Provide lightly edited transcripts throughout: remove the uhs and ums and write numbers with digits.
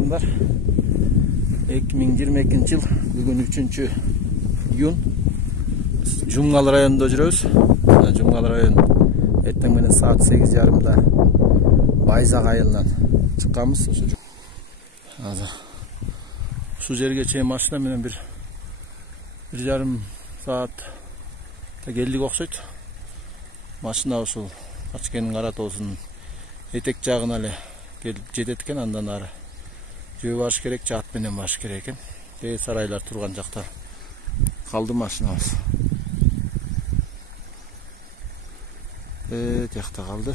Selamlar. 2022 yıl bugün 3. iyun. Cumgal rayonunda жүрөбүз. Cumgal rayonu эртең менен saat 8:30'da Bayzak айылынан чыкканбыз. Şu жерге чейин машина менен 1,5 saatта келдик окшойт. Машина ушул Ачкенин кара тоосунун этек жагына эле келип жетет экен, андан ары жөө барыш керек, ат менен барыш керек экен. Сарайлар турган жакта калды машинабыз. Жакта калды.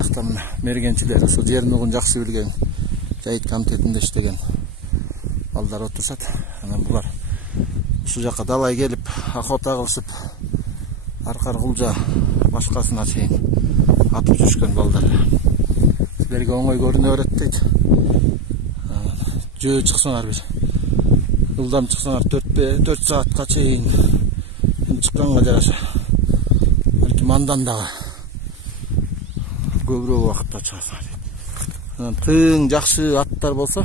Жактан мергенчилер, ошо жерин угун жакшы билген, жайыт комитетинде иштеген балдар отурушат. Анан булар ушул жакка далай келип, охота кылышып, аркар кулжа башкасына чейин атып жүрүшкөн балдар. Силерге оңой көрүнө берет дейт. Жөө чыксаңар, бир ылдам чыксаңар 4 saatка чейин чыкканга жараша. Балким андан дагы көбүрөөк убакытта чыгасыңар дейт. Анан тың жакшы аттар болсо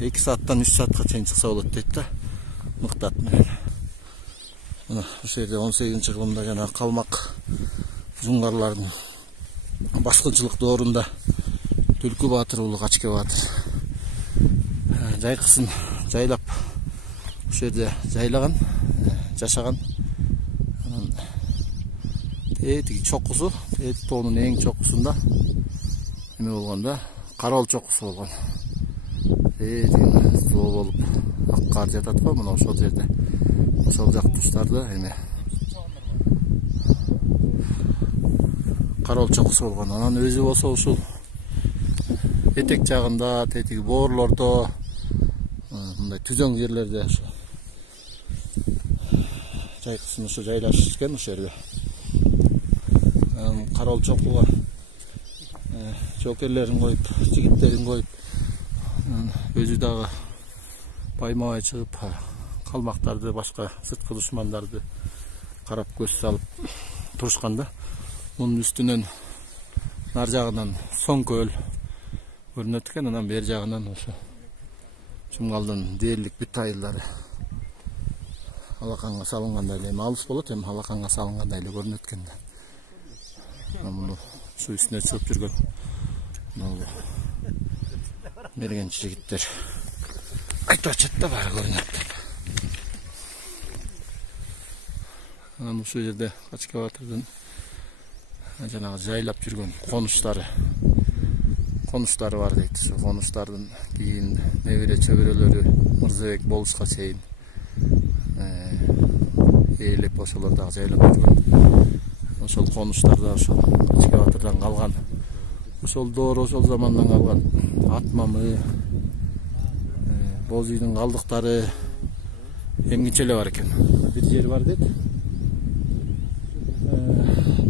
2 saattан 3 saatка чейин чыкса болот дейт да, мыкты ат менен. Мына ошол жерде 18-кылымда жана калмак жунгарлардын баскынчылык доорунда Түлкү Баатыр уулу Качке Баатыр жайкысын жайлап ошол жерде жайлаган, жашаган. Анан тетиги чокусу, тоонун эң чокусунда эме болгон да, Кароол чокусу болгон. Суу болуп ак кар жатат го, мына ошол жерде. Ошол жак туштарды эме Кароол чокусу болгон. Анан өзү болсо ушул этек жагында, тетиги боорлордо, мындай түзөң жерлерде ошо жайкысын ошо жайлашышкен ошол жерде. Кароол чокуга жоокерлерин коюп, жигиттерин коюп, өзү дагы байма-бай чыгып, калмактарды, башка сырткы душмандарды карап көз салып турушканда, мунун үстүнөн нар жагынан Соңкөл көрүнөт экен, анан бер жагынан ошо Жумгалдын дээрлик бүт айылдары алаканга салынгандай эле, алыс болот, эми алаканга салынгандай эле көрүнөт экен да. Муну суу үстүнө чыгып жүргөн мергенчи жигиттер айтып атышат да, баары көрүнөт деп. Анан ушул жерде Качке Баатырдын жанагы жайлап жүргөн конуштары бар дейт. Ошо конуштардын кийин небере чөбөрөлөрү Мырзабек болушка чейин ээлеп ошолор дагы жайлап жүргөн. Ошол конуштарда ошол Качке Баатырдан калган, ошол доор, ошол замандан калган ат мамы, боз үйдүн калдыктары эмгиче эле бар экен. Бир жер бар дейт.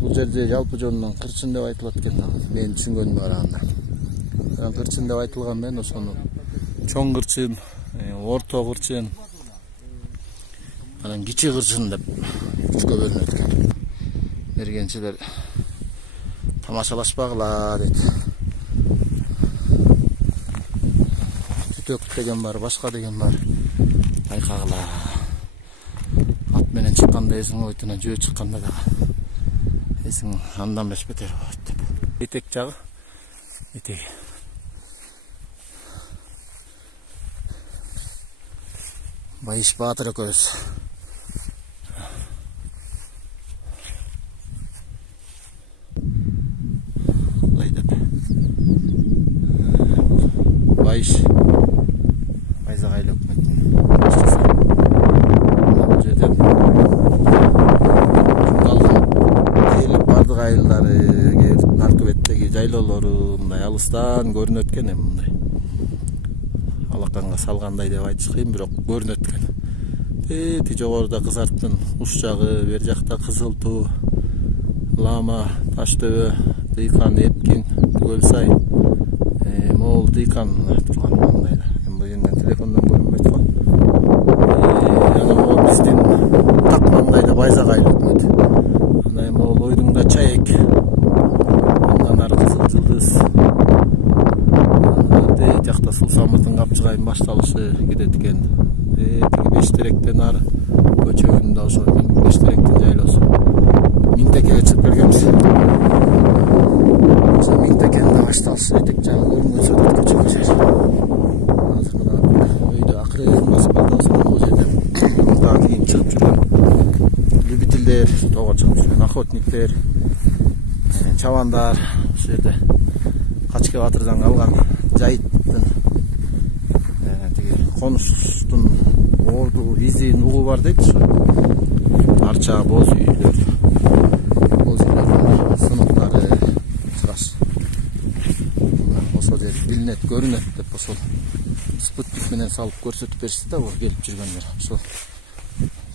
Бул жерде жалпы жонунан кырчын деп айтылат экен, менин түшүнгөнүмө караганда. Кырчын деп айтылгандан ошону чоң кырчын, орто кырчын, анан кичи кырчын деп үчкө бөлүнөт экен. Мергенчилер тамашалашпагыла дейт. Түтөк деген бар, башка деген бар, байкагыла. Ат менен чыкканда эсиң ойтуна, жөө чыкканда дагы эсиң андан беш бетер болот деп. Этек жагы, этеги Байыш Баатыр экөөбүз Байыш Байзак айыл өкмөтүнүн башчысы. Бул жерден Жумгалдын бардык айылдары, Наркыбеттеги жайлоолору мындай алыстан көрүнөт экен, эми мындай алаканга салгандай деп айтыш кыйын, бирок көрүнөт экен. Тети жогоруда Кызарттын уш жагы, бер жакта Кызыл Туу, Лама, Таштөбө, Дыйкан, Эпкин, Көлсай, Моол, Дыйкан турган мындай да. Эми бул жерден телефондон көрүнбөйт го. Анан могу биздин так маңдайда Байзак айыл өкмөтү. Анан могу ойдуңда Чаек, андан ары Кызыл Жылдыз, жакта Суусамырдын капчыгайын башталышы кетет экен. Тиги Бештеректен ары көчөгүн да ошо Бештеректин жайлоосу. Миңтекеге чыгып келгенбиз. Ошо Миңтекенин башталышы этек жагы көрүнөсө деп көчөгө жер. Азыр мына өйдө акырын басып калдыбыз бул жерден. Дагы кийин чыгып жүргөн любительдер, тоого чыгып жүргөн охотниктер, чабандар ошол жерде Качке Батырдан калган жайыттын тиги конуштун орду изин угу бар дейт ошо. Арча боз үйлөр, сыныктары чыраш. Ошол жер билинет, көрүнөт деп ошол спутник менен салып көрсөтүп беришти да, бул келип жүргөндөр. Ошол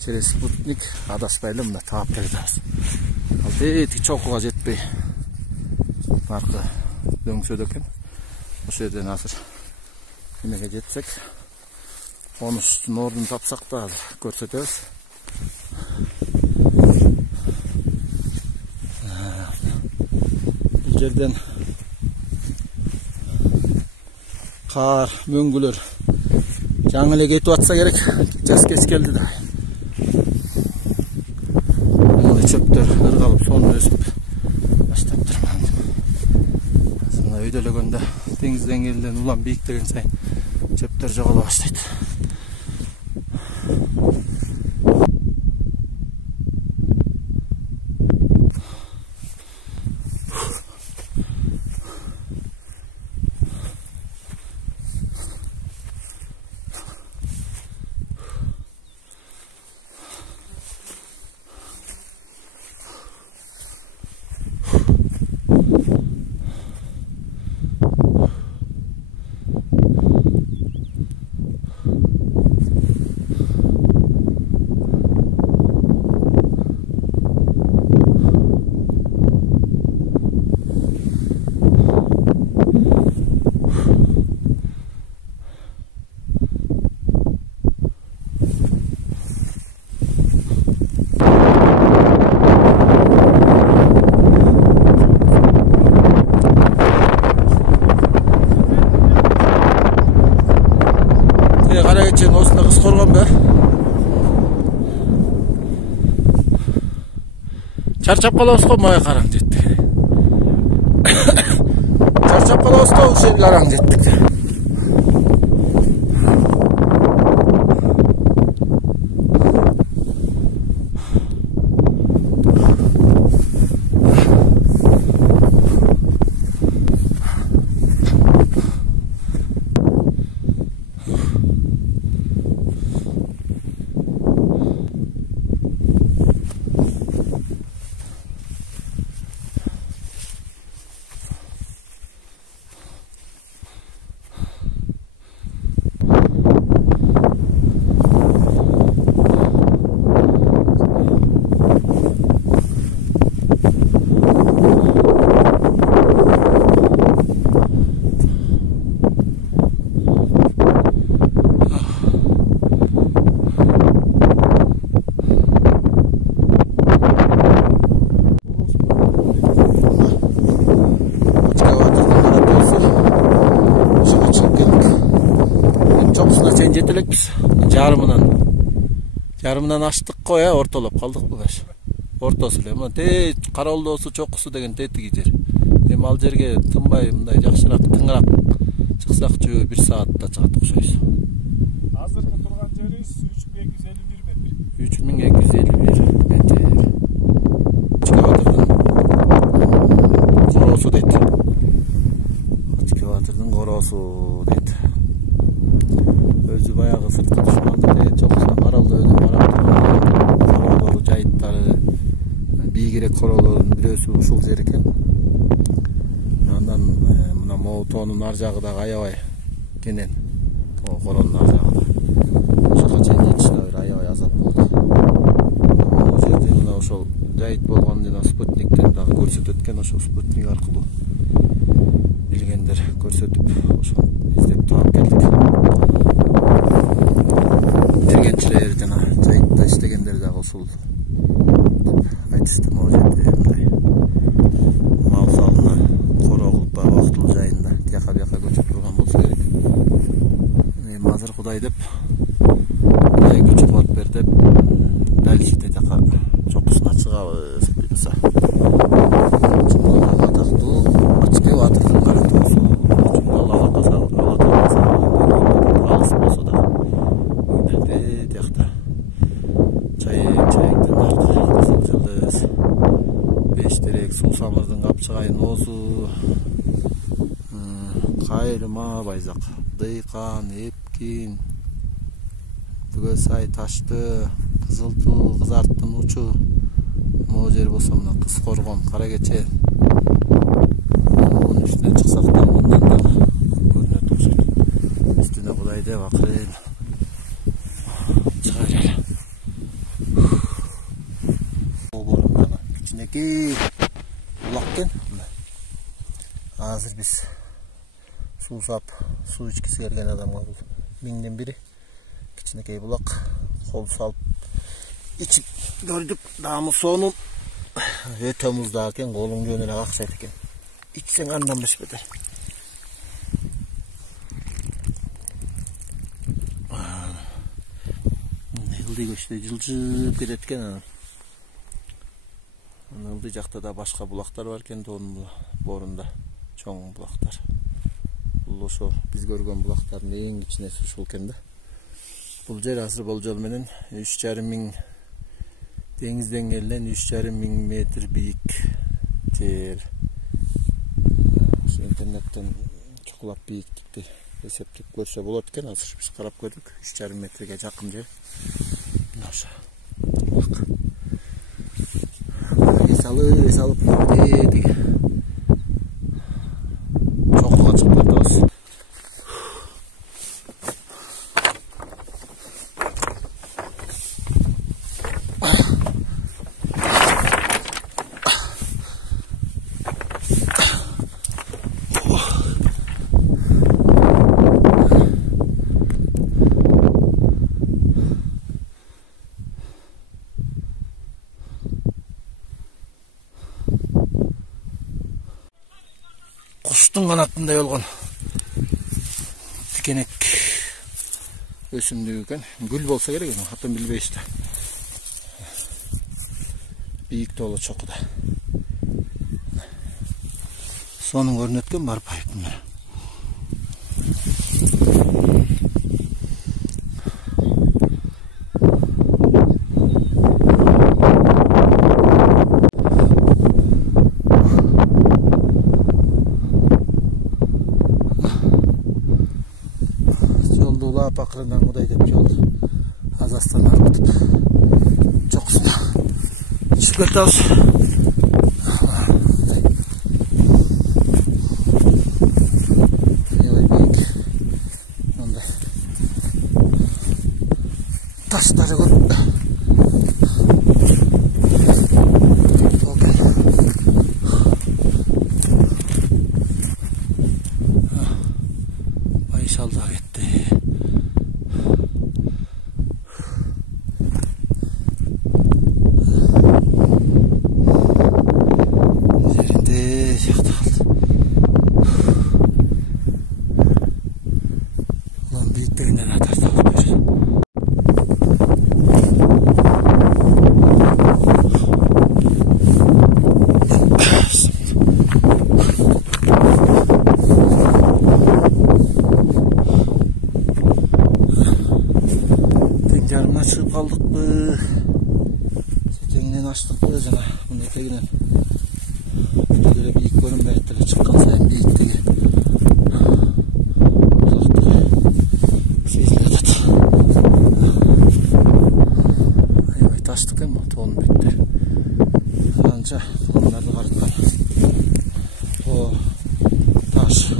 через спутник адаспай эле мында таап келебиз. Ал тетиги чокуга жетпей аркы дөңсөдө экен. Ошол жерден азыр эмеге жетсек, конуштун ордун тапсак да азыр көрсөтөбүз. Бул жерден кар, мөңгүлөр жаңы эле кетип атса керек. Жаз кеч келди да. Мына чөптөр ыргалып, сонун өсүп баштаптыр. Өйдөлөгөндө деңиз деңгээлинен улам бийиктеген сайын чөптөр жоголо баштайт. Карагечен осында кыз коргон бе? Чарчап калабыз го, мага караң жетти. Чарчап калабыз го, ушул караң жеттик. Жетелекпиз. Жарымынан аштык го, ортолоп калдык бугаш. Ортосу эле. Мына Каролдоосу, Чокусу деген тетиги жер. Эми ал жерге тынбай мындай жакшыраак, тыңыраак чыксак жөө 1 саатта чыгат окшойбуз. Азыркы турган жерибиз 3251 метр. 3251 метр. Качке Батырдын короосу дейт. Качке Батырдын короосу дейт. Өзү баягы сырткы душманды чокусуна Каралдөөнүн королору, жайыттары, бийигирээк королордун бирөөсү ушул жер экен. Андан мына могу тоонун ар жагы дагы аябай кенен. Коронун ар жагы. Ошого чейин жетиште бир аябай азап болду. Бул жерде мына ошол жайыт болгон жана спутниктен дагы көрсөтөт экен, ошол спутник аркылуу билгендер көрсөтүп ошол издеп таап келдик. Бергенчилер жана жайытта иштегендер дагы ушул айтышты, могу жерде мындай мал салына короо кылып убактылуу жайында тияка бияка көчүп турган болсо керек. Kuday dep Kuday gücü bot berdi dep dal şite jaka çokusuna çygabız buyursa. Allah'a taktı açıkı batırdın karıktı olsun. Allah'a kazan alыс bolsa da günlerde yakta çayekten ardı kızıl yıldız 5 direk susamыздың kapçıgayın ozu kayırma bayzak dıykan epkin Tugelsay taştı kızıltı kızarttın uçu mojer bolsa mına kız korgon kara geçe onun üstüne çıksak da ondan da görünüyor olsun üstüne Kuday dep akырын çıkarır borundan kiçinekey bulakken hazır biz su sap su içkisi gelgen adamga bul mingden biri kiçinekey bulak kol salıp içip gördük damı sonun öte muzdayken kolun gönüne aksaydı eken içsen anlamış beter ылдый көчтө жылжып кетет экен анан ылдый жакта да башка булактар бар экен Тоонун борунда чоң булактар бул ошо биз көргөн булактардын эң кичинеси ушул экен да бул жер азыр болжол менен 3,5 миң деңиз деңгээлинен 3,5 миң метр бийик жер ошо интернеттен чукулап бийиктикти эсептеп көрсө болот экен азыр биз карап көрдүк 3,5 метрге жакын жер ошо салып деги чокуга чыгып кетебиз Kuştun kanatında yolgun tikenek ösümdüğü eкен gül bolsa gerek hatta bilbey işte büyük dolu çoku da sonun görünetken barıp ayıp bunlar Bakırından Kuday dep yol azastan arıtıp çokusuna çıkıp ketebиz onda taşları koyup Bayşalda gitti. Yarımına çıkıp kaldık mı? Seçeğinden açtık mı cana? Bunun eteğinden. Böyle bir ilk bölüm belirtleri çıkan sayın bir ilk uzaktır. Seyizler tut. Ayvay taştık ama toğun bitti. Anca bunları karıtkan. O taş.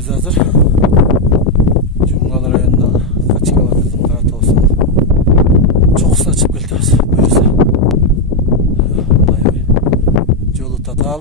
Biz hazır. Cumgalı rayonundan Kaçıga Batır'ın Karatağı'sının çoğusuna çıkıp geldiğimiz. Buyursa. Yolu tatal.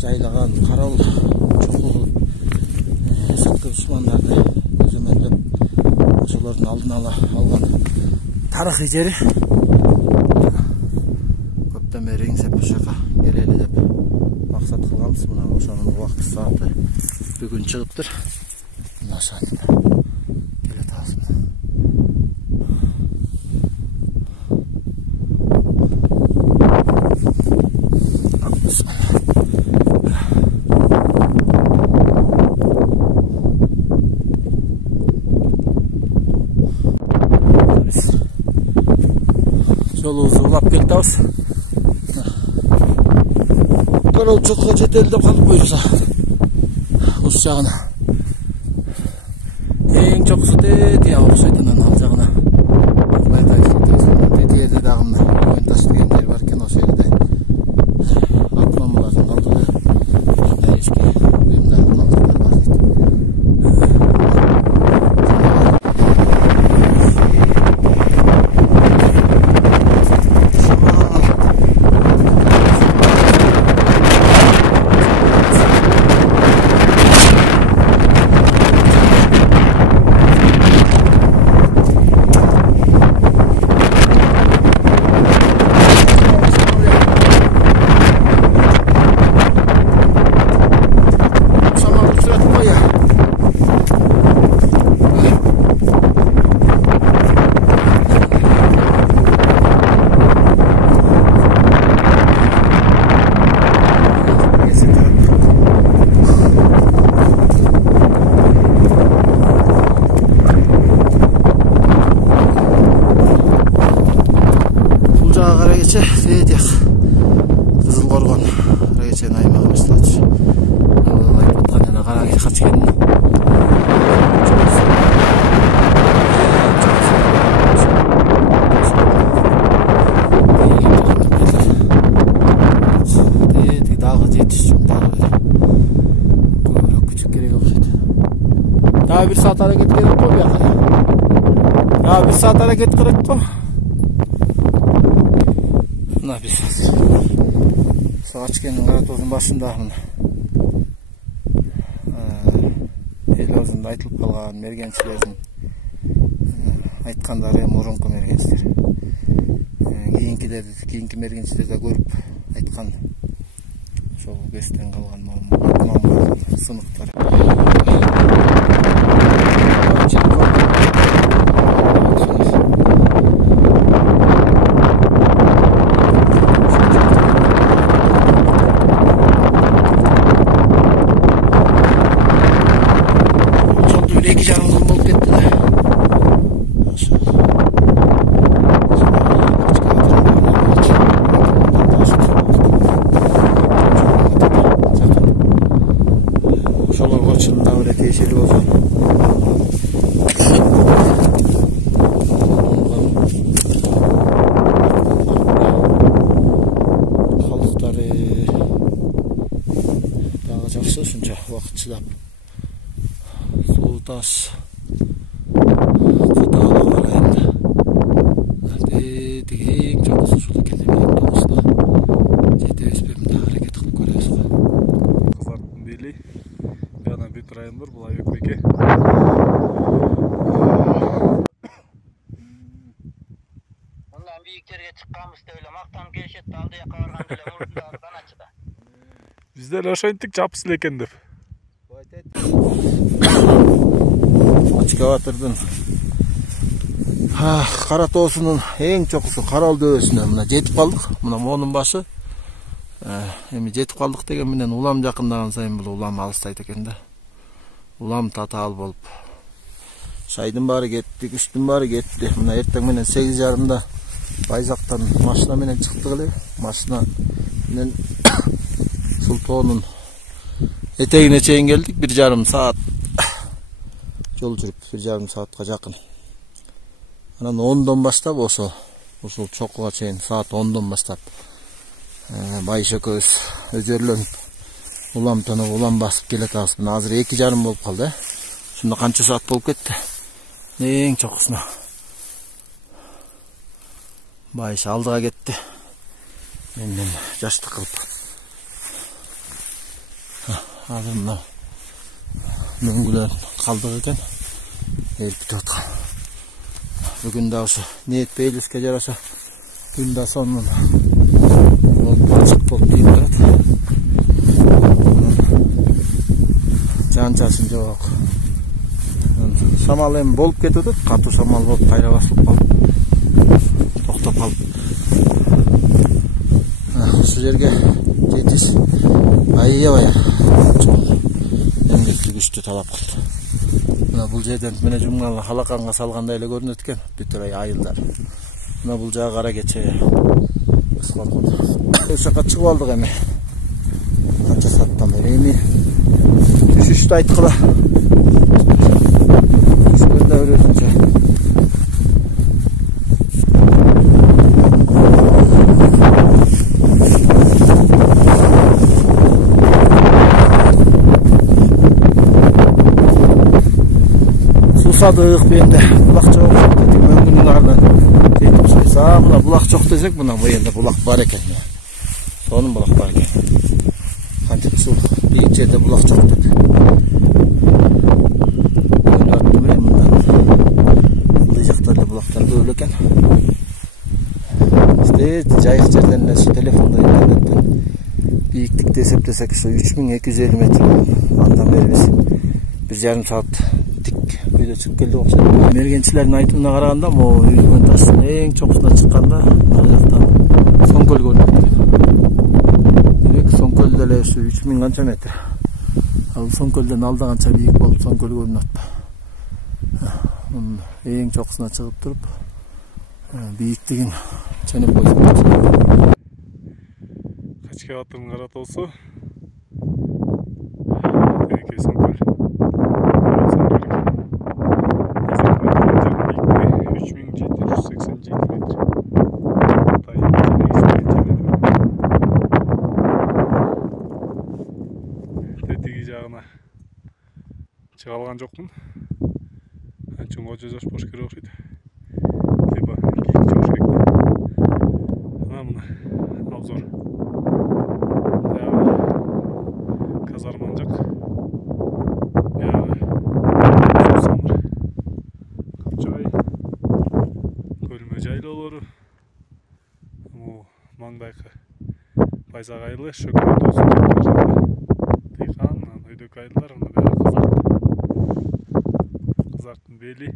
Jaylagan karal çoğul sırtkı düşmanlardı özümenlep ошолордун алдын ала алган тарыхый жери көптөн бери иңсеп ушул жака келели деп максат кылганбыз. Мына ошонун убакыты сааты бүгүн чыгыптыр. Мына ошентип келе атабыз. Жолубузду улап келатабыз. Карал чокко жетели деп калып буюрса. Ус жагына. Эң чокусу дети окшойт анан ал жагына. Дети дагы ойын ташып келгендер бар экен ошол жерде. Атмамалардын алдыгы. Эски буюмдардын алдыгы бар. Кызылкоргон Райчен аймагы башталат. Айтып аткан жана Каракеч Качкенин дагы жетиш үчүн дагы көбүрөөк күч керек окшойт. Дагы 1 саат аракет керек го бияка. Дагы 1 саат аракет керек го. Мына биз Качкенин Каратоодун башында эл өзүндө айтылып калган мергенчилердин айткандары мурунку мергенчилер. Кийинки мергенчилер да көрүп айткан ошол бестен калган сыныктар. Şunca vakit çılap Suğutaş Kıdağla var ayında Dedik çok kısa şurada kendimden doğusuna Jete öspemde hareket kılıp görüyoruz. Kızarttım beli. Bir yana bir rayondur. Bulay Ökbeke. Aydan büyük yerge çıkkanmış da öyle maktan gelişetti aldı yaka vargan bile murtunda aldan açıda. Bizde loşoyntik çapsıl eken dep. Açıkavatırdın. Kara toğusunun en çokusu Karal dövesine mına jetip kaldık. Mına monun başı. Эми жетип калдык деген менен улам жакындаган сайын бул улам алыстайт экен да. Улам татаал болуп. Шайдын баары кетти, күчтүн баары кетти. Мына эртең менен 8:30 Байзактан машина менен чыктык эле. Машина менен ушул тоонун этегине чейин келдик. 1,5 саат жол жүрүп, 1,5 саатка жакын. Анан 10дон баштап ушул чокуга чейин саат 10дон баштап Байыш экөөбүз өзөрлөнүп улам тонуп улам басып келатабыз. Мына азыр 2:30 болуп калды. Ушунда канча саат болуп кетти? Эң чокусуна Байыш алдыга кетти. Менден жаштык кылып. Азыр мына мөңгүлөр калдык экен. Эркитип аткан. Бүгүн да ушу ниет бейлиске жараша күн да сонун болуп дейт турат. Жан чачын жок. Шамал эми болуп кетип атат. Катуу шамал болуп кайра басылып калып токтоп калып. Ушул жерге жетиш аябай эмгекти күчтүү талап кылды. Мына бул жерден мене жумган халаканга салгандай эле көрүнөт экен бүтүр айылдар. Мына бул жагы кара кече Ошол жака чыгып алдык эми. Канча сааттан бери эми түшүштү айткыла. Түшкөндө өзүнчө. Сусадык бенде булак жок. Мөңгүнүн ардынан жетип шайса, мына булак жок десек, мына бу жерде булак бар экен. Сонун булак бар экен. Кантип суу бийик жерде булак жок деп. Мындай жактарда булактар көп эле экен. Бизде жайык жерден эле телефондо интернеттен бийиктикти эсептесек, ушу 3250 метр. Андан бери биз 1,5 саат үйдө чыгып келдик окшойт. Мергенчилердин айтымына караганда, могу үйүлгөн таштын эң чокусуна чыкканда, ары жактан Соңкөл көрүнөт экен. Демек Соңкөл деле ушу 3000 канча метр. Ал Соңкөлдөн алда канча бийик болуп Соңкөл көрүнөт. Мунун эң чокусуна чыгып туруп, бийиктигин ченеп койсок. Качкабаттын кара тоосу. Теги Соңкөл. 3787 метр. Тетиги жагына чыга алган жокмун. Анча кожо жош бош керек окшойт. Либо кийик жош керек. Мына обзор. Казарман жак. Жайлоолору маңдайкы Байзак айылы Шөкөл тоосунун жагында тыйкан, өйдөк айылдар, кызарттын бели.